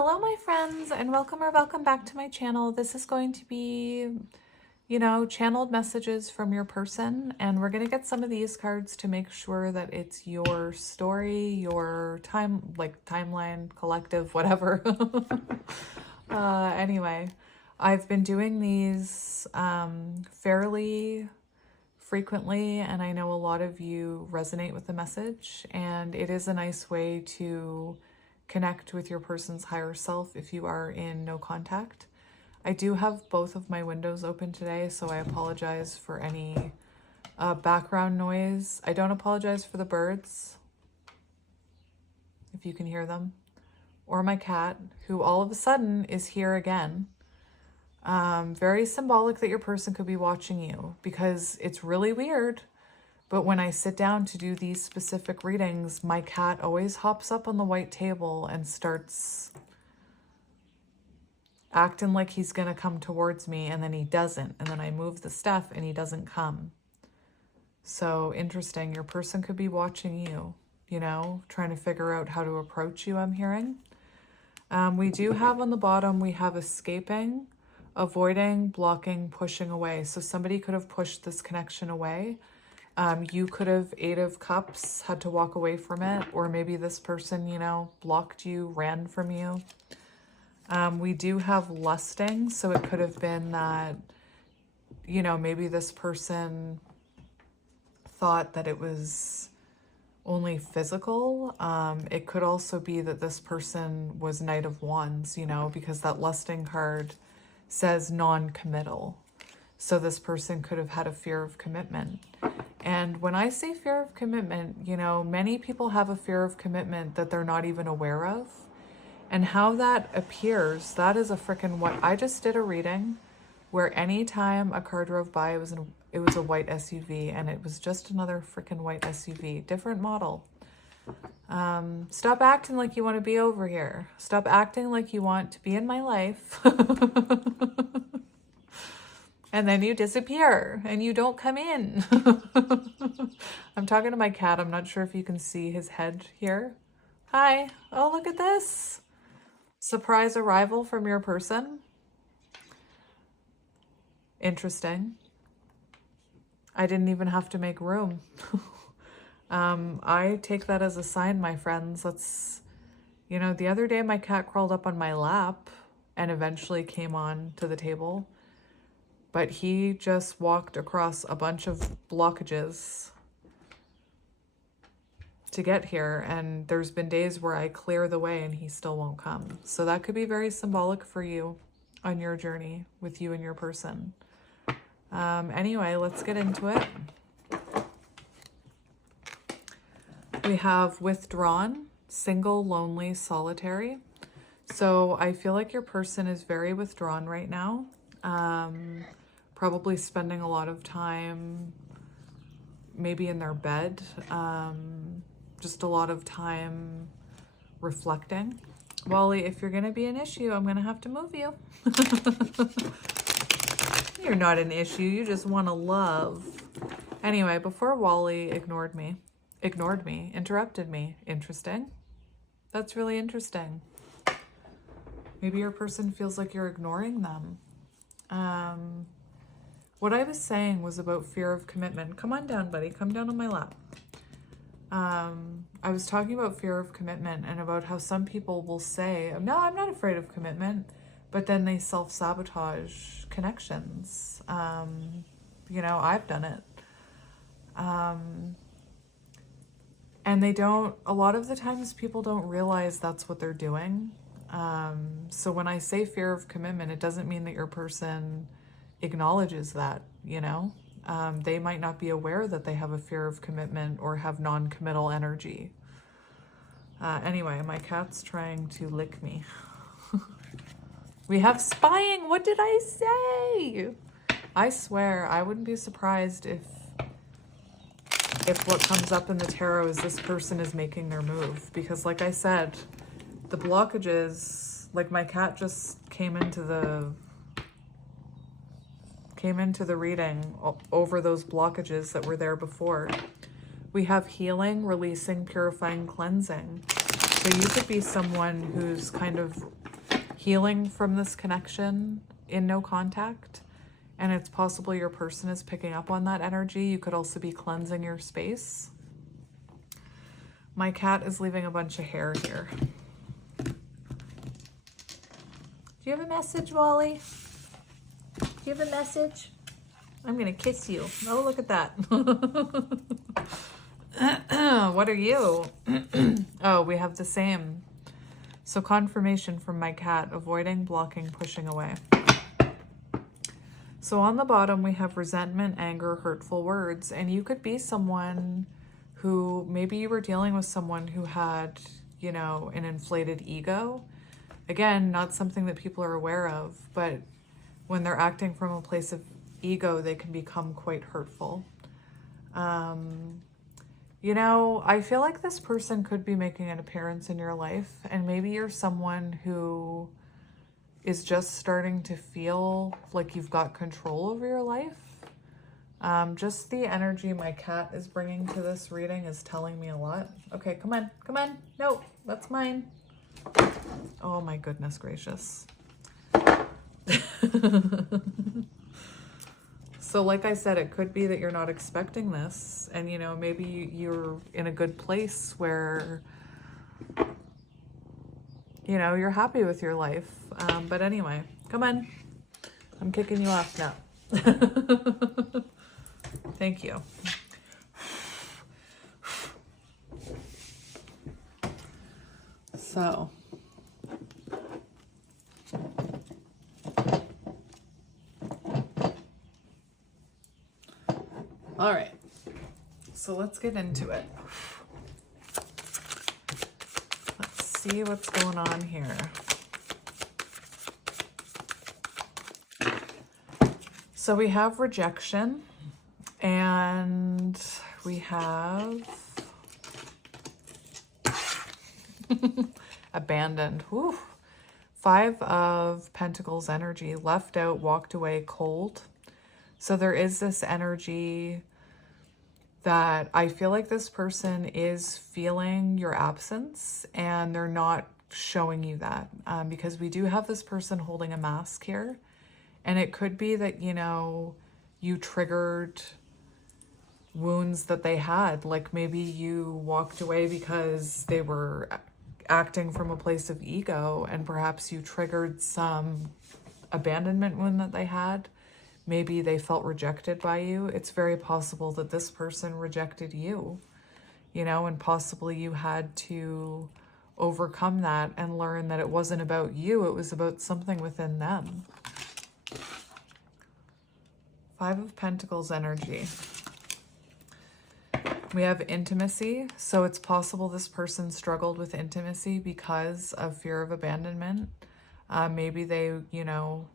Hello, my friends, and welcome or welcome back to my channel. This is going to be, channeled messages from your person, and we're going to get some of these cards to make sure that it's your story, your timeline, collective, whatever. Anyway, I've been doing these fairly frequently, and I know a lot of you resonate with the message, and it is a nice way to connect with your person's higher self if you are in no contact. I do have both of my windows open today, so I apologize for any background noise. I don't apologize for the birds, if you can hear them, or my cat, who all of a sudden is here again. Very symbolic that your person could be watching you, because it's really weird. But when I sit down to do these specific readings, my cat always hops up on the white table and starts acting like he's going to come towards me, and then he doesn't. And then I move the stuff and he doesn't come. So interesting. Your person could be watching you, trying to figure out how to approach you, I'm hearing. We do have on the bottom, we have escaping, avoiding, blocking, pushing away. So somebody could have pushed this connection away. You could have, 8 of Cups, had to walk away from it, or maybe this person, blocked you, ran from you. We do have lusting, so it could have been that, maybe this person thought that it was only physical. It could also be that this person was Knight of Wands, because that lusting card says non-committal. So this person could have had a fear of commitment. And when I say fear of commitment, many people have a fear of commitment that they're not even aware of. And how that appears, that is a frickin' what. I just did a reading where anytime a car drove by, it was a white SUV, and it was just another frickin' white SUV, different model. Stop acting like you want to be over here. Stop acting like you want to be in my life. And then you disappear and you don't come in. I'm talking to my cat. I'm not sure if you can see his head here. Hi. Oh, look at this. Surprise arrival from your person. Interesting. I didn't even have to make room. I take that as a sign, my friends. That's, the other day my cat crawled up on my lap and eventually came on to the table. But he just walked across a bunch of blockages to get here. And there's been days where I clear the way and he still won't come. So that could be very symbolic for you on your journey with you and your person. Anyway, let's get into it. We have withdrawn, single, lonely, solitary. So I feel like your person is very withdrawn right now. Probably spending a lot of time maybe in their bed, just a lot of time reflecting. Wally, if you're going to be an issue, I'm going to have to move you. You're not an issue. You just want to love. Anyway, before Wally interrupted me. Interesting. That's really interesting. Maybe your person feels like you're ignoring them. What I was saying was about fear of commitment. Come on down, buddy. Come down on my lap. I was talking about fear of commitment and about how some people will say, no, I'm not afraid of commitment, but then they self-sabotage connections. I've done it. And a lot of the times people don't realize that's what they're doing. So when I say fear of commitment, it doesn't mean that your person acknowledges that, they might not be aware that they have a fear of commitment or have non-committal energy. Anyway, my cat's trying to lick me. We have spying. What did I say? I swear, I wouldn't be surprised if what comes up in the tarot is this person is making their move. Because like I said, the blockages, like my cat just came into the reading over those blockages that were there before. We have healing, releasing, purifying, cleansing. So you could be someone who's kind of healing from this connection in no contact. And it's possible your person is picking up on that energy. You could also be cleansing your space. My cat is leaving a bunch of hair here. Do you have a message, Wally? Do you have a message? I'm going to kiss you. Oh, look at that. What are you? Oh, we have the same. So confirmation from my cat, avoiding, blocking, pushing away. So on the bottom, we have resentment, anger, hurtful words. And you could be someone who, maybe you were dealing with someone who had, you know, an inflated ego. Again, not something that people are aware of, but when they're acting from a place of ego, they can become quite hurtful. You know, I feel like this person could be making an appearance in your life, and maybe you're someone who is just starting to feel like you've got control over your life. Just the energy my cat is bringing to this reading is telling me a lot. Okay, come on, come on. No, that's mine. Oh my goodness gracious. So like I said, it could be that you're not expecting this, and you know, maybe you're in a good place where, you know, you're happy with your life. But anyway, come on. I'm kicking you off now. Thank you. So. All right. So let's get into it. Let's see what's going on here. So we have rejection, and we have abandoned. Whew. 5 of Pentacles energy, left out, walked away, cold. So there is this energy that I feel like this person is feeling your absence, and they're not showing you that, because we do have this person holding a mask here. And it could be that, you know, you triggered wounds that they had. Like maybe you walked away because they were acting from a place of ego, and perhaps you triggered some abandonment wound that they had. Maybe they felt rejected by you. It's very possible that this person rejected you, you know, and possibly you had to overcome that and learn that it wasn't about you. It was about something within them. 5 of Pentacles energy. We have intimacy. So it's possible this person struggled with intimacy because of fear of abandonment. Maybe they, you know,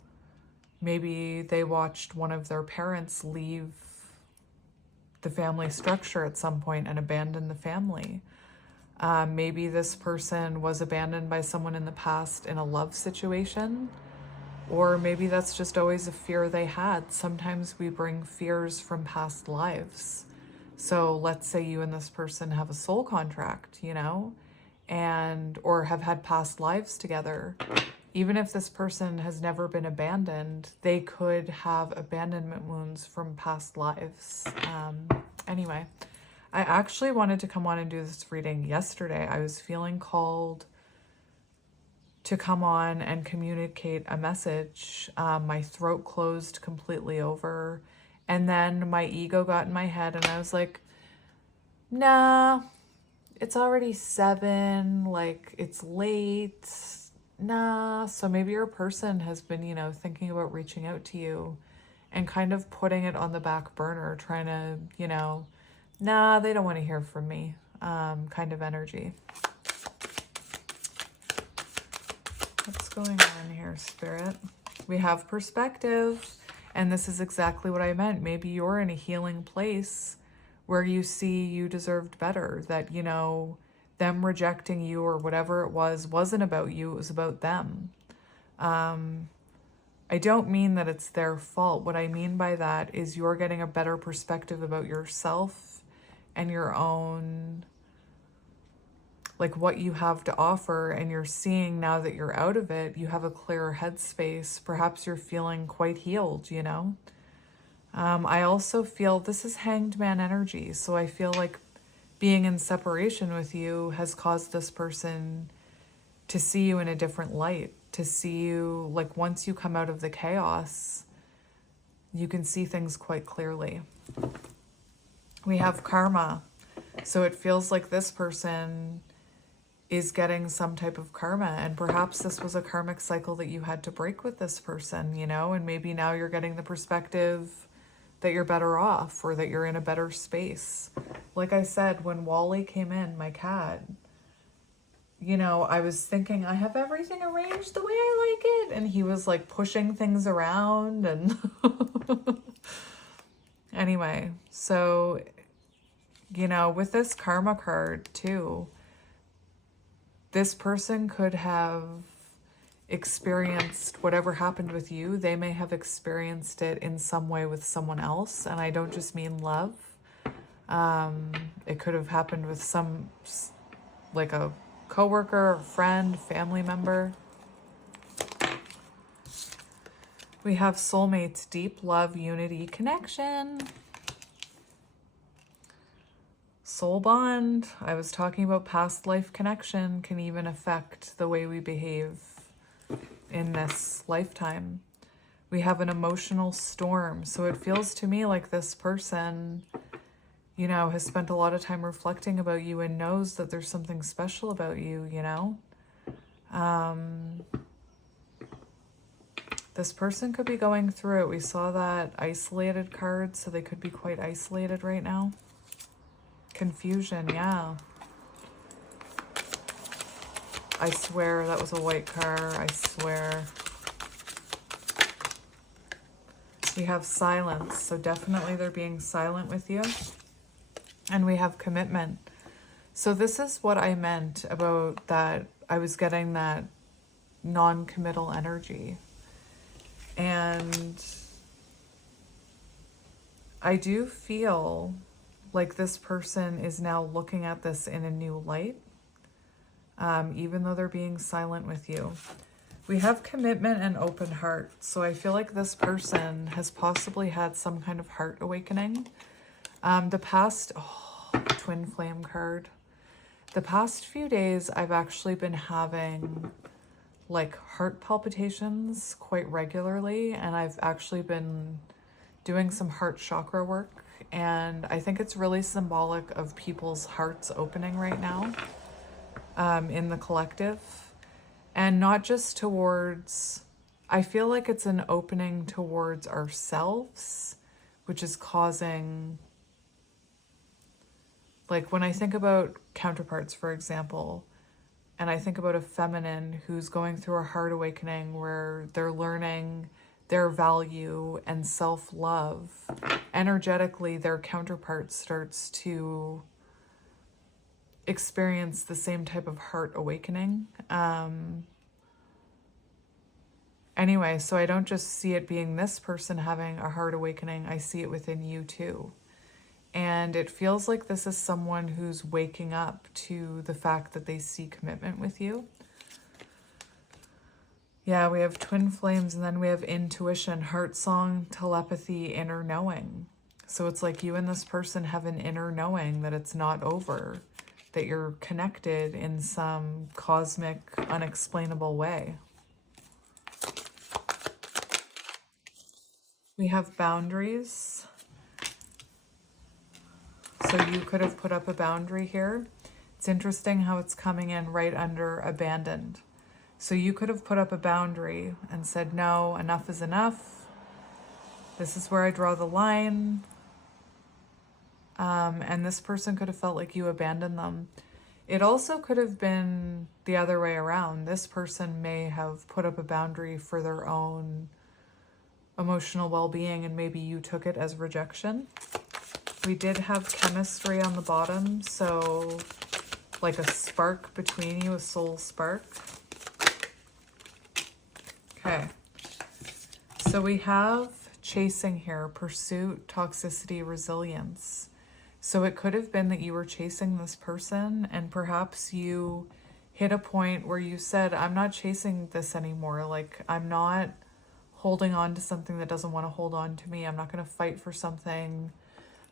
maybe they watched one of their parents leave the family structure at some point and abandon the family. Maybe this person was abandoned by someone in the past in a love situation. Or maybe that's just always a fear they had. Sometimes we bring fears from past lives. So let's say you and this person have a soul contract, you know, and or have had past lives together. Even if this person has never been abandoned, they could have abandonment wounds from past lives. Anyway, I actually wanted to come on and do this reading yesterday. I was feeling called to come on and communicate a message. My throat closed completely over, and then my ego got in my head, and I was like, nah, it's already 7, like it's late, nah. So maybe your person has been, you know, thinking about reaching out to you and kind of putting it on the back burner, trying to, you know, nah, they don't want to hear from me, kind of energy. What's going on here, Spirit? We have perspective, and this is exactly what I meant. Maybe you're in a healing place where you see you deserved better, that, you know, them rejecting you or whatever it was wasn't about you, it was about them. I don't mean that it's their fault. What I mean by that is you're getting a better perspective about yourself and your own like what you have to offer, and you're seeing now that you're out of it, you have a clearer headspace. Perhaps you're feeling quite healed, you know? I also feel this is Hanged Man energy. So I feel like being in separation with you has caused this person to see you in a different light, to see you, like once you come out of the chaos, you can see things quite clearly. We have karma. So it feels like this person is getting some type of karma, and perhaps this was a karmic cycle that you had to break with this person, you know, and maybe now you're getting the perspective that you're better off or that you're in a better space. Like I said, when Wally came in, my cat, you know, I was thinking I have everything arranged the way I like it, and he was like pushing things around and anyway, so you know, with this karma card too, this person could have experienced whatever happened with you. They may have experienced it in some way with someone else. And I don't just mean love. It could have happened with some, like a coworker, a friend, family member. We have soulmates, deep love, unity, connection. Soul bond. I was talking about past life connection can even affect the way we behave in this lifetime. We have an emotional storm. So it feels to me like this person, you know, has spent a lot of time reflecting about you and knows that there's something special about you, you know? This person could be going through it. We saw that isolated card, so they could be quite isolated right now. Confusion, yeah. I swear that was a white car, I swear. We have silence, so definitely they're being silent with you. And we have commitment. So this is what I meant about that. I was getting that non-committal energy. And I do feel like this person is now looking at this in a new light, even though they're being silent with you. We have commitment and open heart. So I feel like this person has possibly had some kind of heart awakening. The past, twin flame card. The past few days, I've actually been having like heart palpitations quite regularly. And I've actually been doing some heart chakra work. And I think it's really symbolic of people's hearts opening right now in the collective. And not just towards, I feel like it's an opening towards ourselves, which is causing, like when I think about counterparts, for example, and I think about a feminine who's going through a heart awakening where they're learning their value and self-love, energetically their counterpart starts to experience the same type of heart awakening. Anyway, so I don't just see it being this person having a heart awakening, I see it within you too. And it feels like this is someone who's waking up to the fact that they see commitment with you. Yeah, we have twin flames, and then we have intuition, heart song, telepathy, inner knowing. So it's like you and this person have an inner knowing that it's not over, that you're connected in some cosmic, unexplainable way. We have boundaries. So you could have put up a boundary here. It's interesting how it's coming in right under abandoned. So you could have put up a boundary and said, no, enough is enough. This is where I draw the line. And this person could have felt like you abandoned them. It also could have been the other way around. This person may have put up a boundary for their own emotional well-being, and maybe you took it as rejection. We did have chemistry on the bottom, so like a spark between you, a soul spark. Okay, so we have chasing here, pursuit, toxicity, resilience. So it could have been that you were chasing this person, and perhaps you hit a point where you said, I'm not chasing this anymore. Like, I'm not holding on to something that doesn't want to hold on to me. I'm not going to fight for something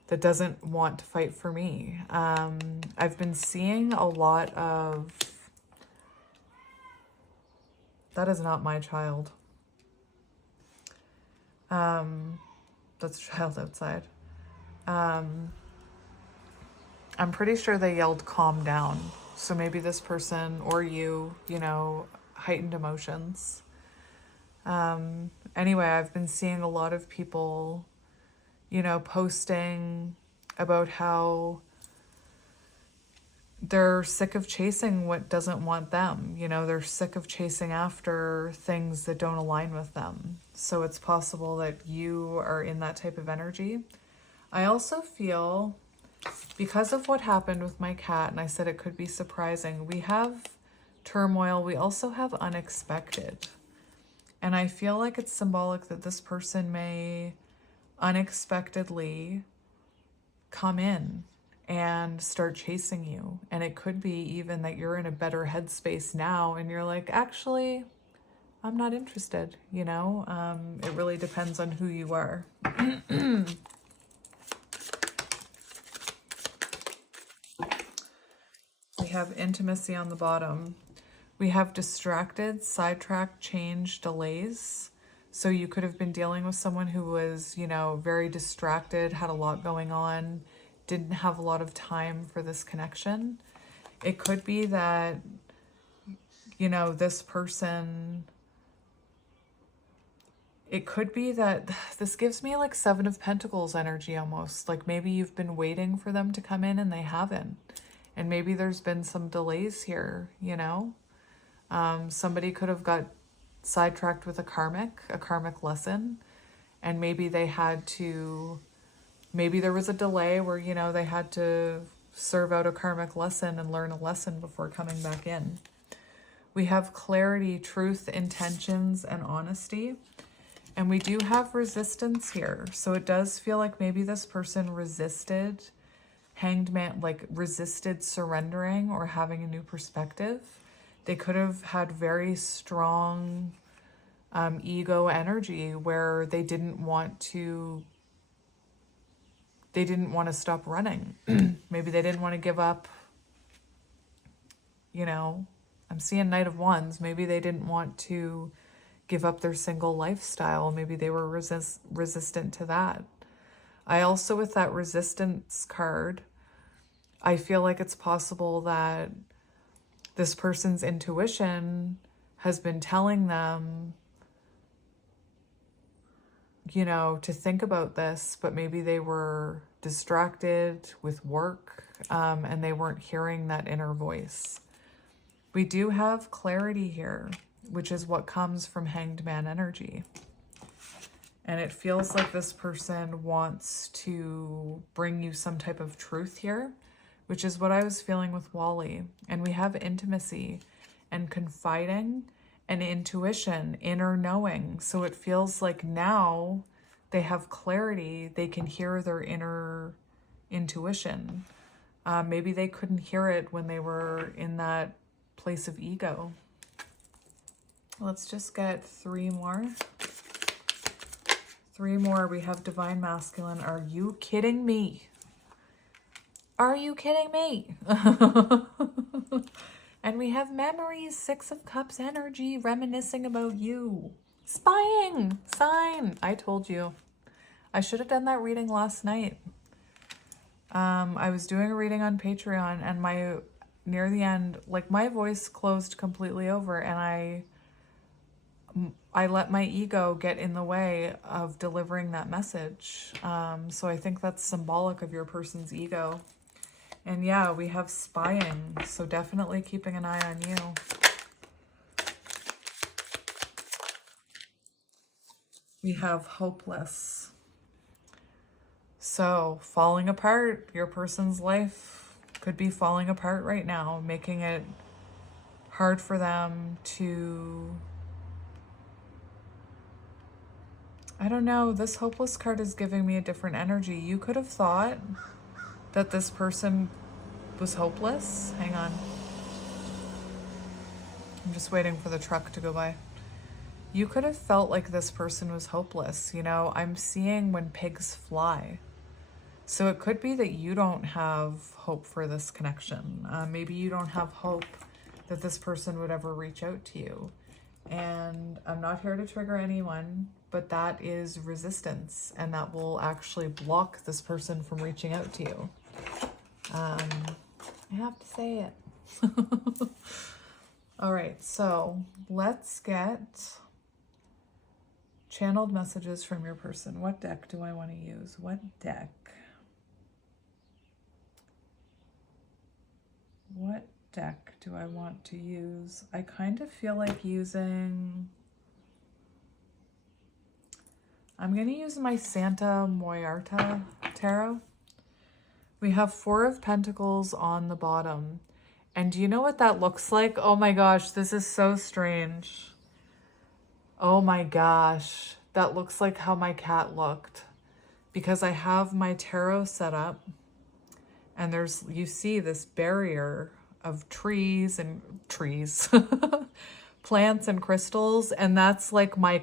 that doesn't want to fight for me. I've been seeing a lot of... That is not my child. That's a child outside. I'm pretty sure they yelled, calm down. So maybe this person or you know, heightened emotions. Anyway, I've been seeing a lot of people, you know, posting about how they're sick of chasing what doesn't want them. You know, they're sick of chasing after things that don't align with them. So it's possible that you are in that type of energy. I also feel, because of what happened with my cat, and I said it could be surprising, we have turmoil. We also have unexpected. And I feel like it's symbolic that this person may unexpectedly come in and start chasing you. And it could be even that you're in a better headspace now and you're like, actually, I'm not interested, you know? It really depends on who you are. We have intimacy on the bottom. We have distracted, sidetracked, change, delays. So you could have been dealing with someone who was, you know, very distracted, had a lot going on, didn't have a lot of time for this connection. It could be that, you know, this person... It could be that this gives me like Seven of Pentacles energy almost. Like maybe you've been waiting for them to come in and they haven't. And maybe there's been some delays here, you know? Somebody could have got sidetracked with a karmic lesson. And maybe they had to, maybe there was a delay where, you know, they had to serve out a karmic lesson and learn a lesson before coming back in. We have clarity, truth, intentions, and honesty. And we do have resistance here. So it does feel like maybe this person resisted Hanged Man, like resisted surrendering or having a new perspective. They could have had very strong ego energy where they didn't want to stop running. Maybe they didn't want to give up, you know, I'm seeing Knight of Wands. Maybe they didn't want to give up their single lifestyle. Maybe they were resistant to that. I also, with that resistance card, I feel like it's possible that this person's intuition has been telling them, you know, to think about this, but maybe they were distracted with work and they weren't hearing that inner voice. We do have clarity here, which is what comes from Hanged Man energy. And it feels like this person wants to bring you some type of truth here, which is what I was feeling with Wally. And we have intimacy and confiding and intuition, inner knowing. So it feels like now they have clarity. They can hear their inner intuition. Maybe they couldn't hear it when they were in that place of ego. Let's just get three more. Three more. We have Divine Masculine. Are you kidding me? Are you kidding me? And we have Memories, Six of Cups energy, reminiscing about you. Spying, sign. I told you. I should have done that reading last night. I was doing a reading on Patreon and near the end, like my voice closed completely over and I let my ego get in the way of delivering that message. So I think that's symbolic of your person's ego. And yeah, we have spying. So definitely keeping an eye on you. We have hopeless. So falling apart, your person's life could be falling apart right now, making it hard for them to... I don't know, this hopeless card is giving me a different energy. You could have thought that this person was hopeless. Hang on. I'm just waiting for the truck to go by. You could have felt like this person was hopeless. You know, I'm seeing when pigs fly. So it could be that you don't have hope for this connection. Maybe you don't have hope that this person would ever reach out to you. And I'm not here to trigger anyone, but that is resistance, and that will actually block this person from reaching out to you. I have to say it. All right, so let's get channeled messages from your person. What deck do I want to use? What deck? What deck do I want to use? I kind of feel like using... I'm going to use my Santa Muerta Tarot. We have 4 of Pentacles on the bottom. And do you know what that looks like? Oh my gosh, this is so strange. Oh my gosh, that looks like how my cat looked. Because I have my tarot set up, and there's, you see this barrier of trees, plants and crystals, and that's like my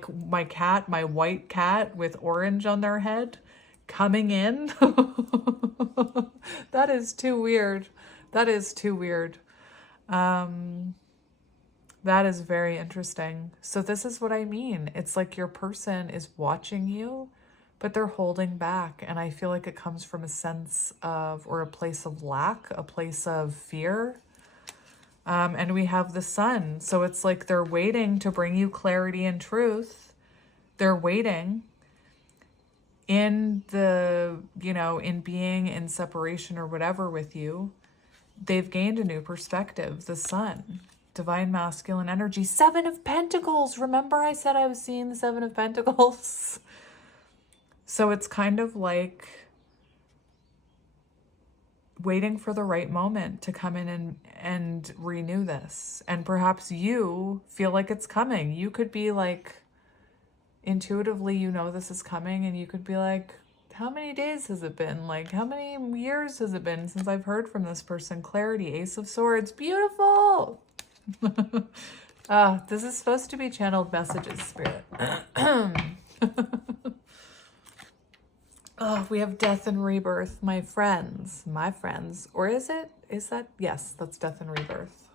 cat, my white cat with orange on their head coming in. That is too weird. That is too weird. That is very interesting. So this is what I mean. It's like your person is watching you, but they're holding back. And I feel like it comes from a sense of, or a place of lack, a place of fear. And we have the sun. So it's like they're waiting to bring you clarity and truth. They're waiting in the, you know, in being in separation or whatever with you. They've gained a new perspective. The sun, divine masculine energy, 7 of Pentacles. Remember I said I was seeing the 7 of Pentacles? So it's kind of like waiting for the right moment to come in and renew this. And perhaps you feel like it's coming. You could be like, intuitively, you know this is coming, and you could be like, how many days has it been? Like, how many years has it been since I've heard from this person? Clarity, Ace of Swords, beautiful. This is supposed to be channeled messages, Spirit. Oh, we have death and rebirth, my friends. Or is that? Yes, that's death and rebirth.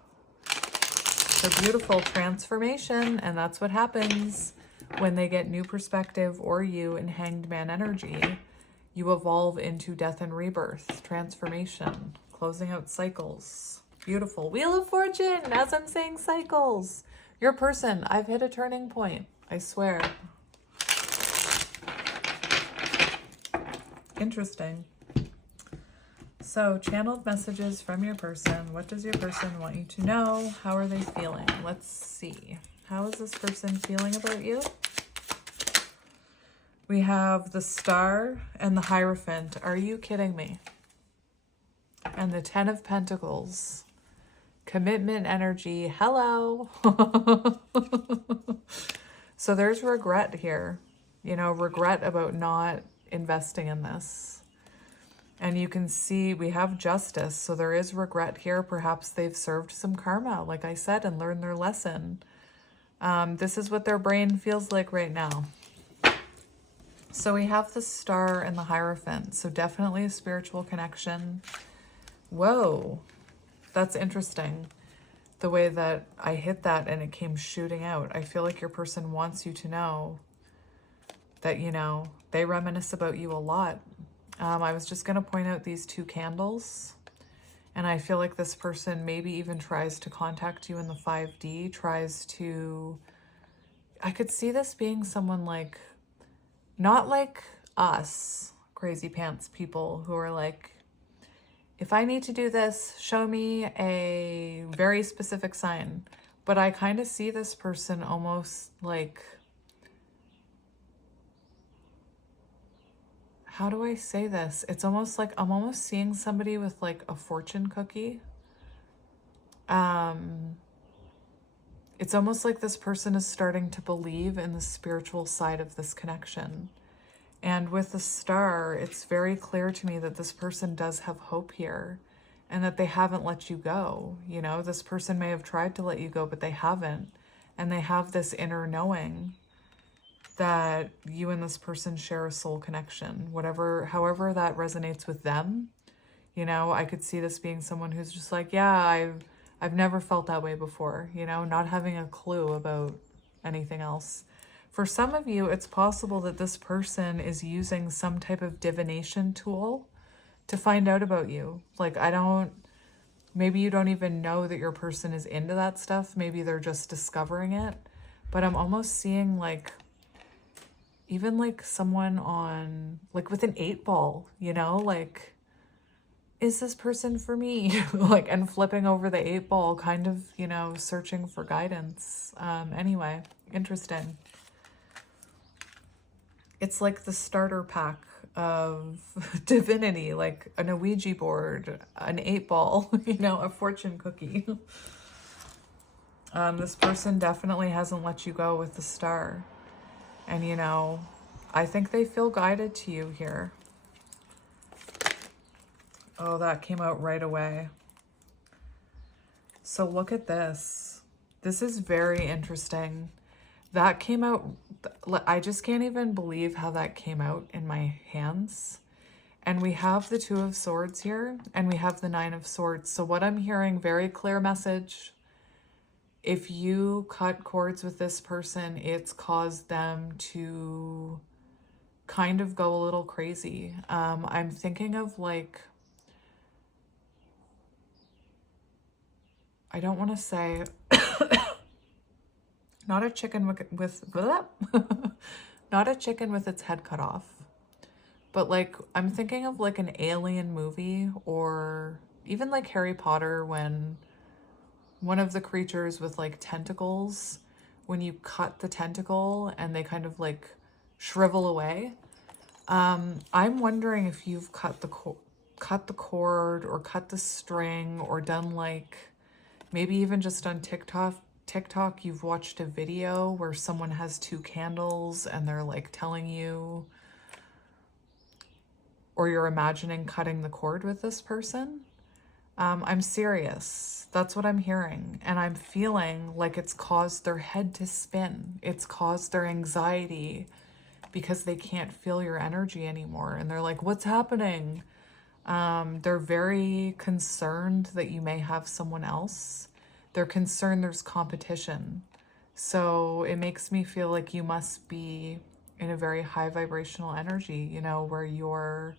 So beautiful transformation, and that's what happens when they get new perspective, or you in Hanged Man energy. You evolve into death and rebirth, transformation, closing out cycles. Beautiful. Wheel of Fortune, as I'm saying cycles. Your person, I've hit a turning point, I swear. Interesting. So, channeled messages from your person. What does your person want you to know? How are they feeling? Let's see. How is this person feeling about you? We have the Star and the Hierophant. Are you kidding me? And the 10 of Pentacles. Commitment energy. Hello. So there's regret here. You know, regret about not investing in this. And you can see we have Justice. So there is regret here. Perhaps they've served some karma, like I said, and learned their lesson. This is what their brain feels like right now. So we have the Star and the Hierophant. So definitely a spiritual connection. Whoa, that's interesting. The way that I hit that and it came shooting out. I feel like your person wants you to know that, you know, they reminisce about you a lot. I was just going to point out these 2 candles. And I feel like this person maybe even tries to contact you in the 5D, tries to... I could see this being someone like... Not like us, crazy pants people who are like, if I need to do this, show me a very specific sign. But I kind of see this person almost like, how do I say this? It's almost like, I'm almost seeing somebody with like a fortune cookie. It's almost like this person is starting to believe in the spiritual side of this connection. And with the star, it's very clear to me that this person does have hope here and that they haven't let you go. You know, this person may have tried to let you go, but they haven't. And they have this inner knowing that you and this person share a soul connection. However that resonates with them. You know, I could see this being someone who's just like, yeah, I've never felt that way before, you know, not having a clue about anything else. For some of you, it's possible that this person is using some type of divination tool to find out about you. Like, maybe you don't even know that your person is into that stuff. Maybe they're just discovering it. But I'm almost seeing like, even like someone on, like with an 8-ball, you know, like, is this person for me? Like, and flipping over the 8-ball, kind of, you know, searching for guidance. Anyway, interesting. It's like the starter pack of divinity, like an Ouija board, an 8-ball, you know, a fortune cookie. This person definitely hasn't let you go with the star. And, you know, I think they feel guided to you here. Oh, that came out right away. So look at this. This is very interesting. That came out, I just can't even believe how that came out in my hands. And we have the 2 of Swords here, and we have the 9 of Swords. So what I'm hearing, very clear message. If you cut cords with this person, it's caused them to kind of go a little crazy. I'm thinking of like, I don't want to say, not a chicken with not a chicken with its head cut off, but like, I'm thinking of like an alien movie, or even like Harry Potter, when one of the creatures with like tentacles, when you cut the tentacle and they kind of like shrivel away. I'm wondering if you've cut the cord or cut the string, or done like, maybe even just on TikTok, you've watched a video where someone has 2 candles and they're like telling you, or you're imagining cutting the cord with this person. I'm serious. That's what I'm hearing. And I'm feeling like it's caused their head to spin. It's caused their anxiety because they can't feel your energy anymore. And they're like, what's happening? They're very concerned that you may have someone else. They're concerned there's competition. So it makes me feel like you must be in a very high vibrational energy, you know, where you're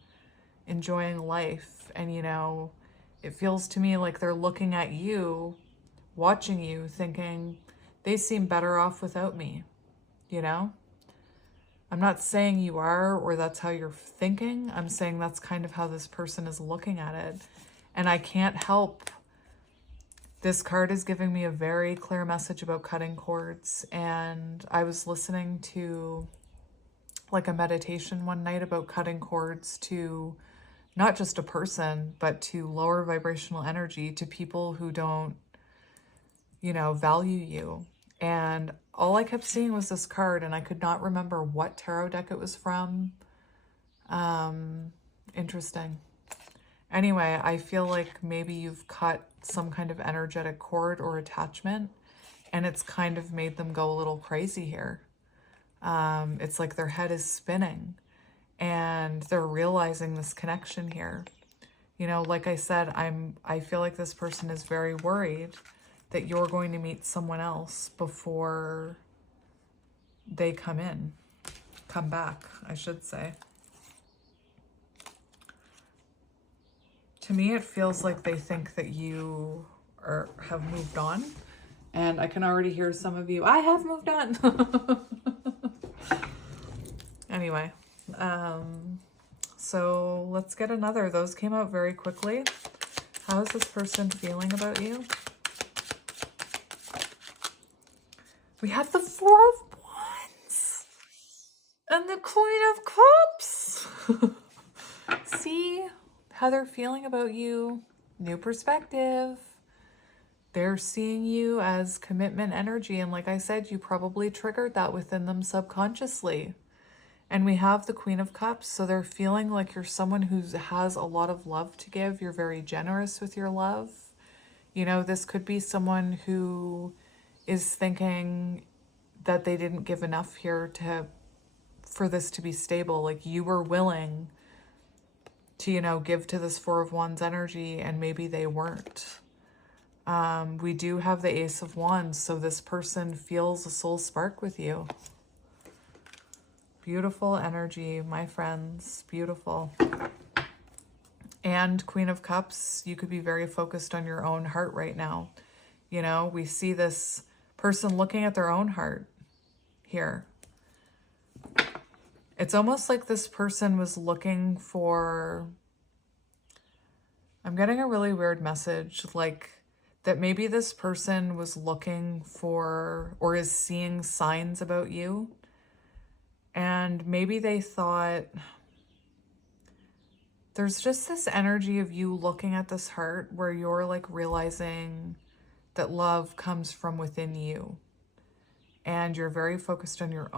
enjoying life. And, you know, it feels to me like they're looking at you, watching you, thinking they seem better off without me, you know? I'm not saying you are, or that's how you're thinking. I'm saying that's kind of how this person is looking at it. And I can't help. This card is giving me a very clear message about cutting cords. And I was listening to like a meditation one night about cutting cords to not just a person, but to lower vibrational energy, to people who don't, you know, value you. And all I kept seeing was this card, and I could not remember what tarot deck it was from. Interesting. Anyway, I feel like maybe you've cut some kind of energetic cord or attachment, and it's kind of made them go a little crazy here. It's like their head is spinning, and they're realizing this connection here. You know, like I said, I feel like this person is very worried that you're going to meet someone else before they come back, I should say. To me, it feels like they think that you have moved on. And I can already hear some of you, I have moved on. Anyway, so let's get another. Those came out very quickly. How is this person feeling about you? We have the 4 of Wands and the Queen of Cups. See how they're feeling about you? New perspective. They're seeing you as commitment energy. And like I said, you probably triggered that within them subconsciously. And we have the Queen of Cups. So they're feeling like you're someone who has a lot of love to give. You're very generous with your love. You know, this could be someone who is thinking that they didn't give enough here for this to be stable. Like you were willing to, you know, give to this Four of Wands energy, and maybe they weren't. We do have the Ace of Wands, so this person feels a soul spark with you. Beautiful energy, my friends. Beautiful. And Queen of Cups, you could be very focused on your own heart right now. You know, we see this person looking at their own heart here. It's almost like this person was looking for... I'm getting a really weird message, like that maybe this person was looking for or is seeing signs about you. And maybe they thought... There's just this energy of you looking at this heart where you're like realizing that love comes from within you. And you're very focused on your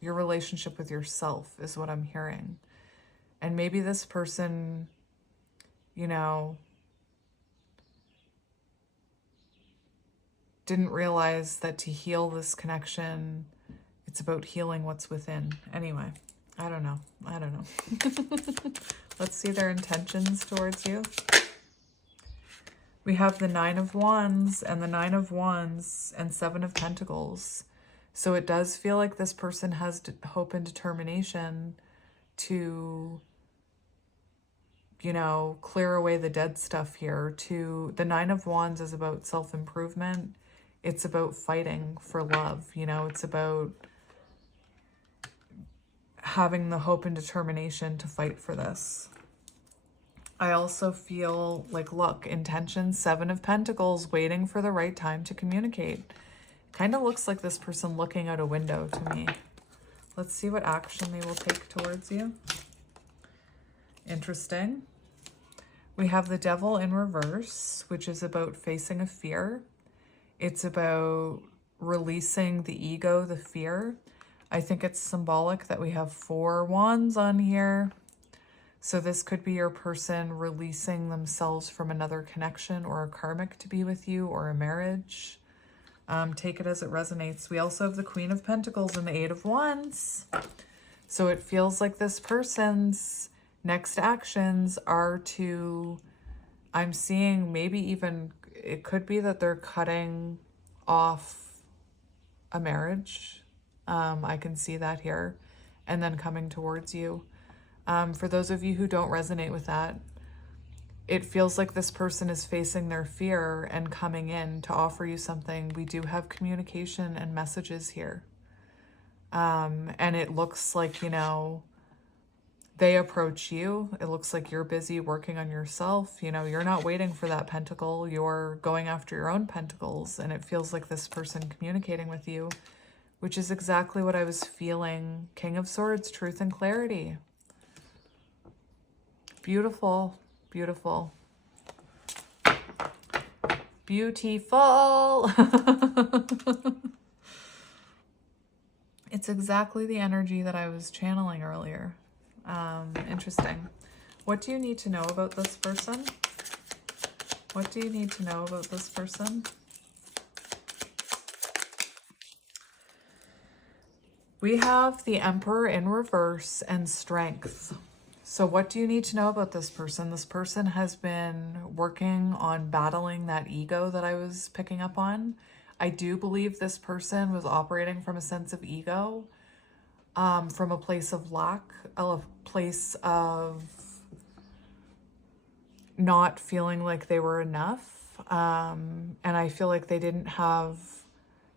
relationship with yourself is what I'm hearing. And maybe this person, you know, didn't realize that to heal this connection, it's about healing what's within. Anyway. I don't know. Let's see their intentions towards you. We have the Nine of Wands and the Nine of Wands and Seven of Pentacles. So it does feel like this person has hope and determination to, you know, clear away the dead stuff here. The Nine of Wands is about self-improvement. It's about fighting for love. You know, it's about having the hope and determination to fight for this. I also feel like, look, intention, Seven of Pentacles, waiting for the right time to communicate. Kind of looks like this person looking out a window to me. Let's see what action they will take towards you. Interesting. We have the Devil in reverse, which is about facing a fear. It's about releasing the ego, the fear. I think it's symbolic that we have 4 wands on here. So this could be your person releasing themselves from another connection or a karmic to be with you or a marriage. Take it as it resonates. We also have the Queen of Pentacles and the Eight of Wands. So it feels like this person's next actions are to, I'm seeing maybe even, it could be that they're cutting off a marriage. I can see that here, and then coming towards you. For those of you who don't resonate with that, it feels like this person is facing their fear and coming in to offer you something. We do have communication and messages here. And it looks like, you know, they approach you. It looks like you're busy working on yourself. You know, you're not waiting for that pentacle. You're going after your own pentacles. And it feels like this person communicating with you, which is exactly what I was feeling. King of Swords, truth and clarity. Beautiful, beautiful. Beautiful. It's exactly the energy that I was channeling earlier. Interesting. What do you need to know about this person? What do you need to know about this person? We have the Emperor in reverse and Strength. So what do you need to know about this person? This person has been working on battling that ego that I was picking up on. I do believe this person was operating from a sense of ego, from a place of lack, a place of not feeling like they were enough. And I feel like they didn't have,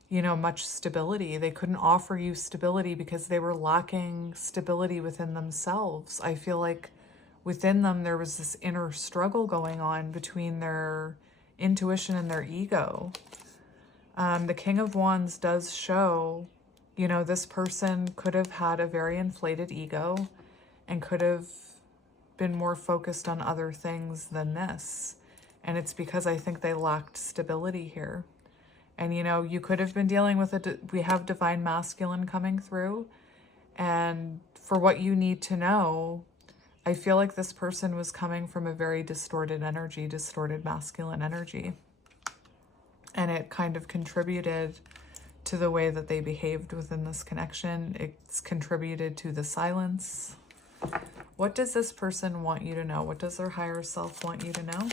you know, much stability. They couldn't offer you stability because they were lacking stability within themselves. I feel like within them there was this inner struggle going on between their intuition and their ego. The King of Wands does show, you know, this person could have had a very inflated ego and could have been more focused on other things than this. And it's because I think they lacked stability here. And, you know, you could have been dealing with we have divine masculine coming through. And for what you need to know, I feel like this person was coming from a very distorted energy, distorted masculine energy. And it kind of contributed to the way that they behaved within this connection. It's contributed to the silence. What does this person want you to know? What does their higher self want you to know?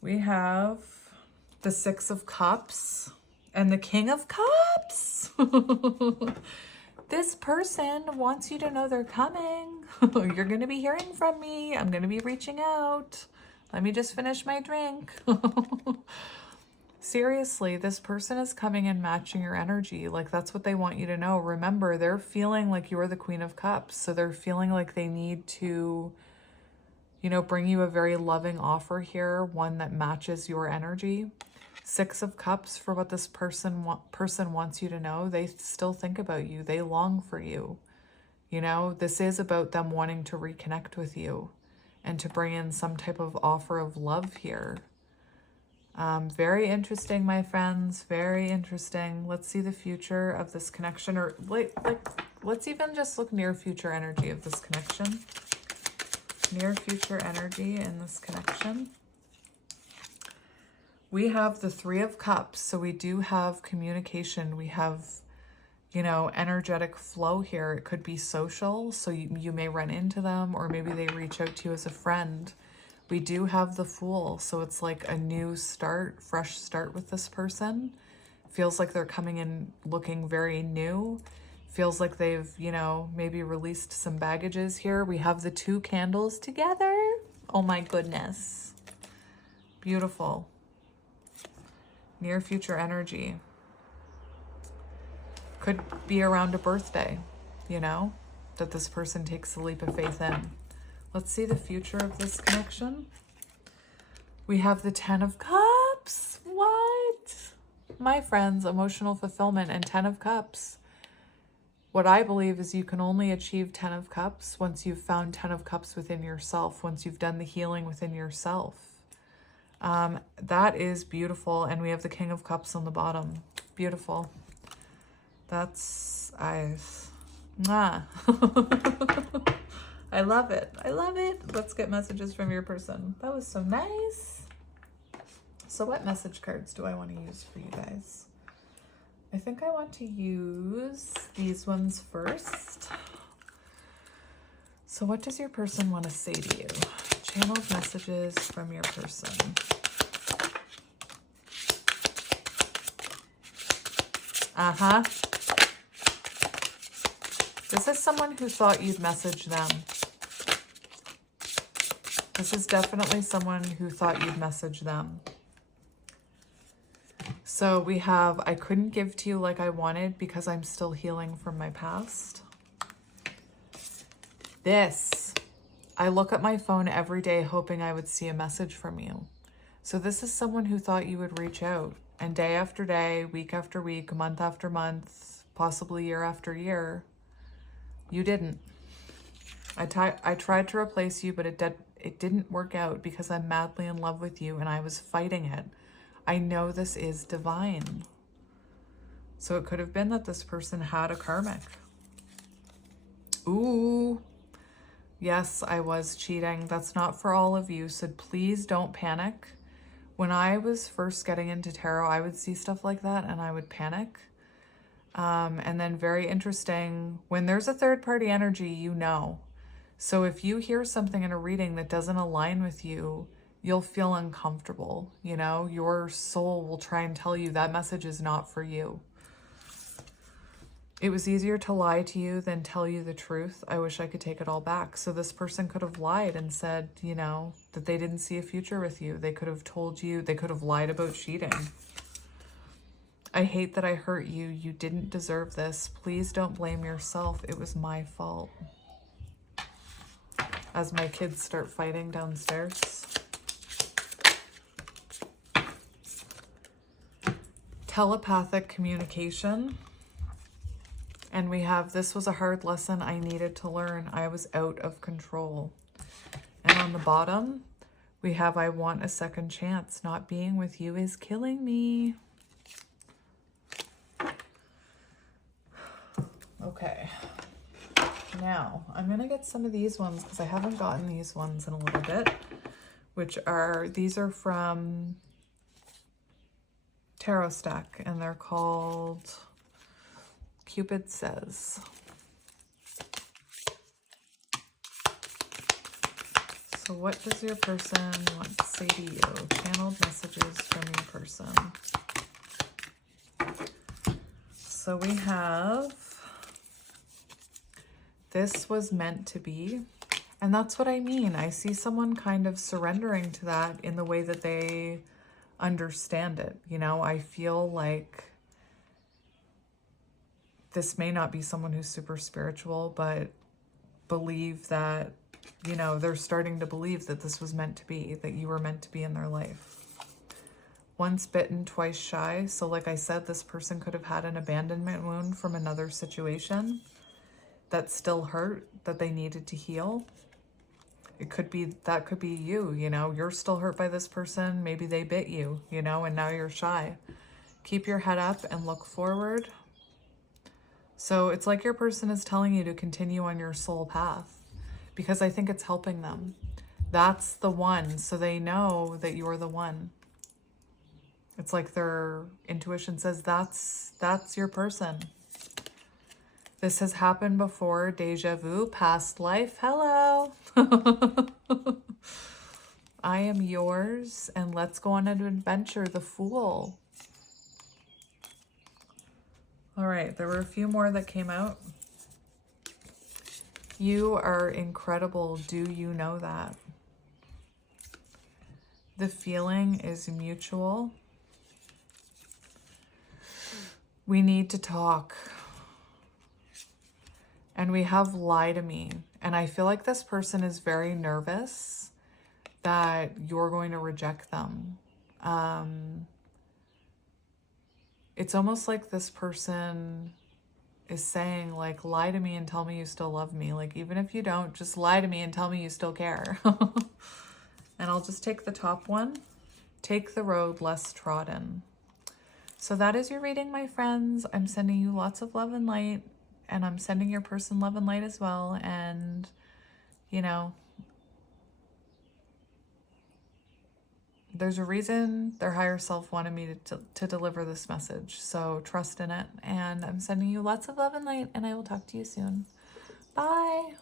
We have the Six of Cups and the King of Cups. This person wants you to know they're coming. You're going to be hearing from me. I'm going to be reaching out. Let me just finish my drink. Seriously, this person is coming and matching your energy. Like, that's what they want you to know. Remember, they're feeling like you're the Queen of Cups. So they're feeling like they need to, you know, bring you a very loving offer here, one that matches your energy. Six of Cups, for what this person wants you to know. They still think about you. They long for you. You know, this is about them wanting to reconnect with you and to bring in some type of offer of love here. Very interesting, my friends. Very interesting. Let's see the future of this connection, or like let's even just look near future energy of this connection. Near future energy in this connection. We have the Three of Cups, so we do have communication. We have, you know, energetic flow here. It could be social, so you may run into them, or maybe they reach out to you as a friend. We do have the Fool, so it's like a new start, fresh start with this person. Feels like they're coming in looking very new. Feels like they've, you know, maybe released some baggages here. We have the two candles together. Oh my goodness. Beautiful. Near future energy. Could be around a birthday, you know, that this person takes a leap of faith in. Let's see the future of this connection. We have the Ten of Cups. What? My friends, emotional fulfillment and Ten of Cups. What I believe is you can only achieve Ten of Cups once you've found Ten of Cups within yourself, once you've done the healing within yourself. That is beautiful. And we have the King of Cups on the bottom. Beautiful. That's, I love it. I love it. Let's get messages from your person. That was so nice. So what message cards do I want to use for you guys? I think I want to use these ones first. So what does your person want to say to you? Channeled messages from your person. This is someone who thought you'd message them. This is definitely someone who thought you'd message them. So we have, I couldn't give to you like I wanted because I'm still healing from my past. This, I look at my phone every day hoping I would see a message from you. So this is someone who thought you would reach out, and day after day, week after week, month after month, possibly year after year, you didn't. I tried to replace you, but it didn't work out because I'm madly in love with you and I was fighting it. I know this is divine. So it could have been that this person had a karmic. Ooh. Yes, I was cheating. That's not for all of you, so please don't panic. When I was first getting into tarot, I would see stuff like that and I would panic. And then very interesting, when there's a third party energy, you know. So if you hear something in a reading that doesn't align with you, you'll feel uncomfortable, you know? Your soul will try and tell you that message is not for you. It was easier to lie to you than tell you the truth. I wish I could take it all back. So this person could have lied and said, you know, that they didn't see a future with you. They could have told you, they could have lied about cheating. I hate that I hurt you. You didn't deserve this. Please don't blame yourself. It was my fault. As my kids start fighting downstairs. Telepathic communication. And we have, this was a hard lesson I needed to learn. I was out of control. And on the bottom, We have, I want a second chance. Not being with you is killing me. Okay. Now, I'm going to get some of these ones because I haven't gotten these ones in a little bit, which are, these are from Taurus deck, and they're called Cupid Says. So what does your person want to say to you? Channeled messages from your person. So we have, this was meant to be. And that's what I mean. I see someone kind of surrendering to that in the way that they understand it. You know, I feel like this may not be someone who's super spiritual, but believe that, you know, they're starting to believe that this was meant to be, that you were meant to be in their life. Once bitten, twice shy. So like I said, this person could have had an abandonment wound from another situation that still hurt, that they needed to heal. It could be, that could be you, you know, you're still hurt by this person. Maybe they bit you, you know, and now you're shy. Keep your head up and look forward. So it's like your person is telling you to continue on your soul path, because I think it's helping them. That's the one. So they know that you're the one. It's like their intuition says that's your person. This has happened before. Deja vu, past life. Hello. I am yours, and let's go on an adventure. The Fool. All right, there were a few more that came out. You are incredible. Do you know that? The feeling is mutual. We need to talk. And we have lie to me. And I feel like this person is very nervous that you're going to reject them. It's almost like this person is saying, like, lie to me and tell me you still love me. Like, even if you don't, just lie to me and tell me you still care. And I'll just take the top one. Take the road less trodden. So that is your reading, my friends. I'm sending you lots of love and light. And I'm sending your person love and light as well. And, you know, there's a reason their higher self wanted me to deliver this message. So trust in it. And I'm sending you lots of love and light. And I will talk to you soon. Bye.